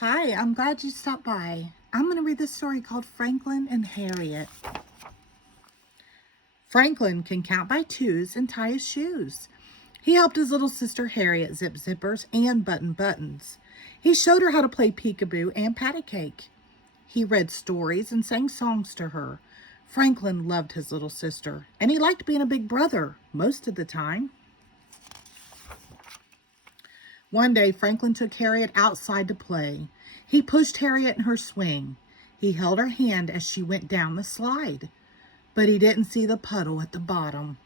Hi, I'm glad you stopped by. I'm going to read this story called Franklin and Harriet. Franklin can count by twos and tie his shoes. He helped his little sister Harriet zip zippers and button buttons. He showed her how to play peekaboo and patty cake. He read stories and sang songs to her. Franklin loved his little sister, and he liked being a big brother most of the time. One day, Franklin took Harriet outside to play. He pushed Harriet in her swing. He held her hand as she went down the slide, but he didn't see the puddle at the bottom.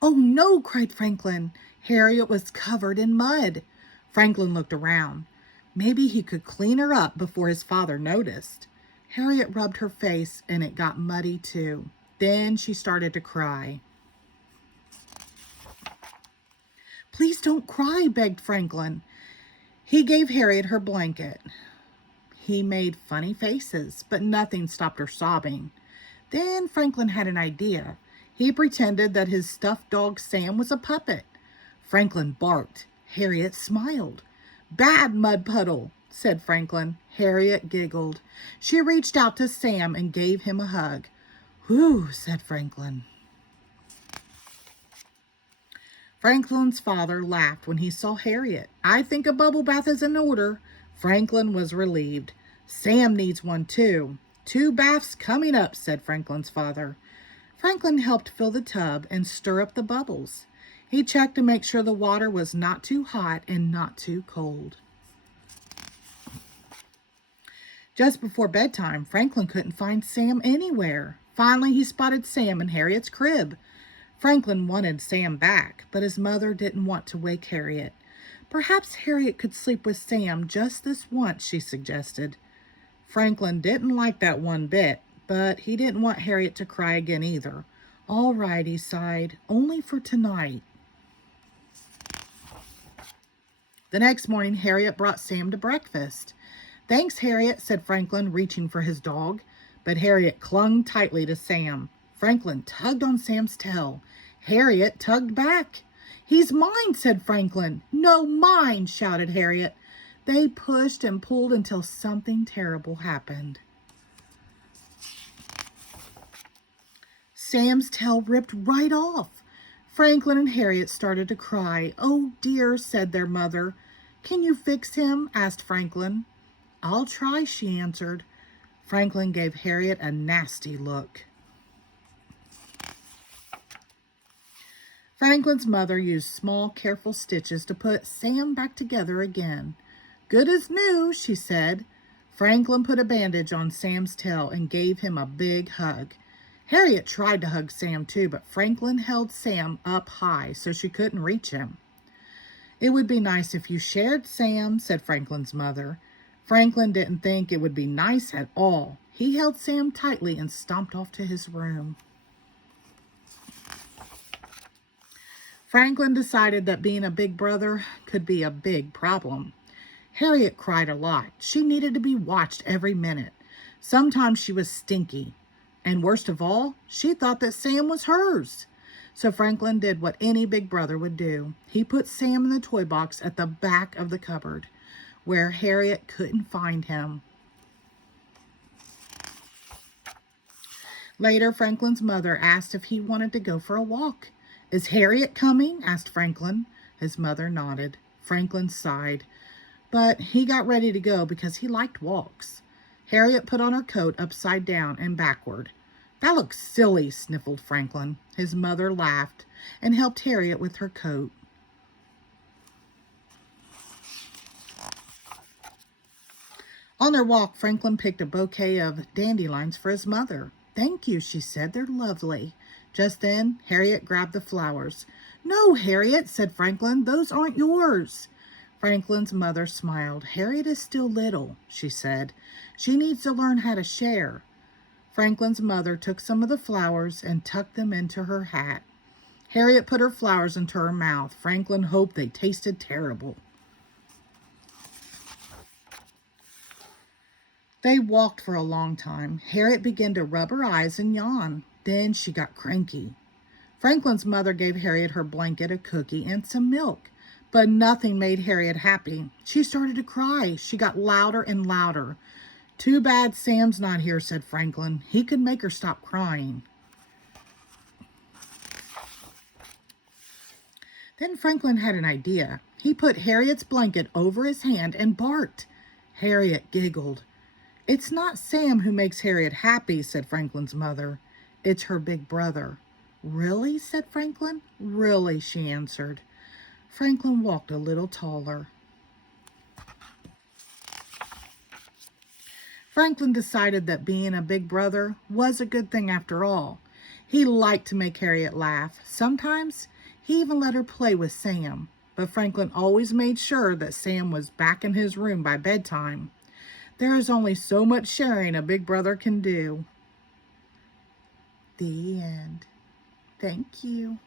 "Oh no," cried Franklin. Harriet was covered in mud. Franklin looked around. Maybe he could clean her up before his father noticed. Harriet rubbed her face and it got muddy too. Then she started to cry. "Please don't cry," begged Franklin. He gave Harriet her blanket. He made funny faces, but nothing stopped her sobbing. Then Franklin had an idea. He pretended that his stuffed dog Sam was a puppet. Franklin barked. Harriet smiled. "Bad mud puddle," said Franklin. Harriet giggled. She reached out to Sam and gave him a hug. "Whew," said Franklin. Franklin's father laughed when he saw Harriet. "I think a bubble bath is in order." Franklin was relieved. "Sam needs one too." "Two baths coming up," said Franklin's father. Franklin helped fill the tub and stir up the bubbles. He checked to make sure the water was not too hot and not too cold. Just before bedtime, Franklin couldn't find Sam anywhere. Finally, he spotted Sam in Harriet's crib. Franklin wanted Sam back, but his mother didn't want to wake Harriet. Perhaps Harriet could sleep with Sam just this once, she suggested. Franklin didn't like that one bit, but he didn't want Harriet to cry again either. "All right," he sighed, "only for tonight." The next morning, Harriet brought Sam to breakfast. "Thanks, Harriet," said Franklin, reaching for his dog. But Harriet clung tightly to Sam. Franklin tugged on Sam's tail. Harriet tugged back. "He's mine," said Franklin. "No, mine," shouted Harriet. They pushed and pulled until something terrible happened. Sam's tail ripped right off. Franklin and Harriet started to cry. "Oh dear," said their mother. "Can you fix him?" asked Franklin. "I'll try," she answered. Franklin gave Harriet a nasty look. Franklin's mother used small, careful stitches to put Sam back together again. "Good as new," she said. Franklin put a bandage on Sam's tail and gave him a big hug. Harriet tried to hug Sam too, but Franklin held Sam up high so she couldn't reach him. "It would be nice if you shared Sam," said Franklin's mother. Franklin didn't think it would be nice at all. He held Sam tightly and stomped off to his room. Franklin decided that being a big brother could be a big problem. Harriet cried a lot. She needed to be watched every minute. Sometimes she was stinky. And worst of all, she thought that Sam was hers. So Franklin did what any big brother would do. He put Sam in the toy box at the back of the cupboard, where Harriet couldn't find him. Later, Franklin's mother asked if he wanted to go for a walk. "Is Harriet coming?" asked Franklin. His mother nodded. Franklin sighed, but he got ready to go because he liked walks. Harriet put on her coat upside down and backward. "That looks silly," sniffled Franklin. His mother laughed and helped Harriet with her coat. On their walk, Franklin picked a bouquet of dandelions for his mother. "Thank you," she said. "They're lovely." Just then, Harriet grabbed the flowers. "No, Harriet," said Franklin. "Those aren't yours." Franklin's mother smiled. "Harriet is still little," she said. "She needs to learn how to share." Franklin's mother took some of the flowers and tucked them into her hat. Harriet put her flowers into her mouth. Franklin hoped they tasted terrible. They walked for a long time. Harriet began to rub her eyes and yawn. Then she got cranky. Franklin's mother gave Harriet her blanket, a cookie, and some milk. But nothing made Harriet happy. She started to cry. She got louder and louder. "Too bad Sam's not here," said Franklin. "He could make her stop crying." Then Franklin had an idea. He put Harriet's blanket over his hand and barked. Harriet giggled. "It's not Sam who makes Harriet happy," said Franklin's mother. "It's her big brother." "Really?" said Franklin. "Really," she answered. Franklin walked a little taller. Franklin decided that being a big brother was a good thing after all. He liked to make Harriet laugh. Sometimes he even let her play with Sam. But Franklin always made sure that Sam was back in his room by bedtime. There is only so much sharing a big brother can do. The end. Thank you.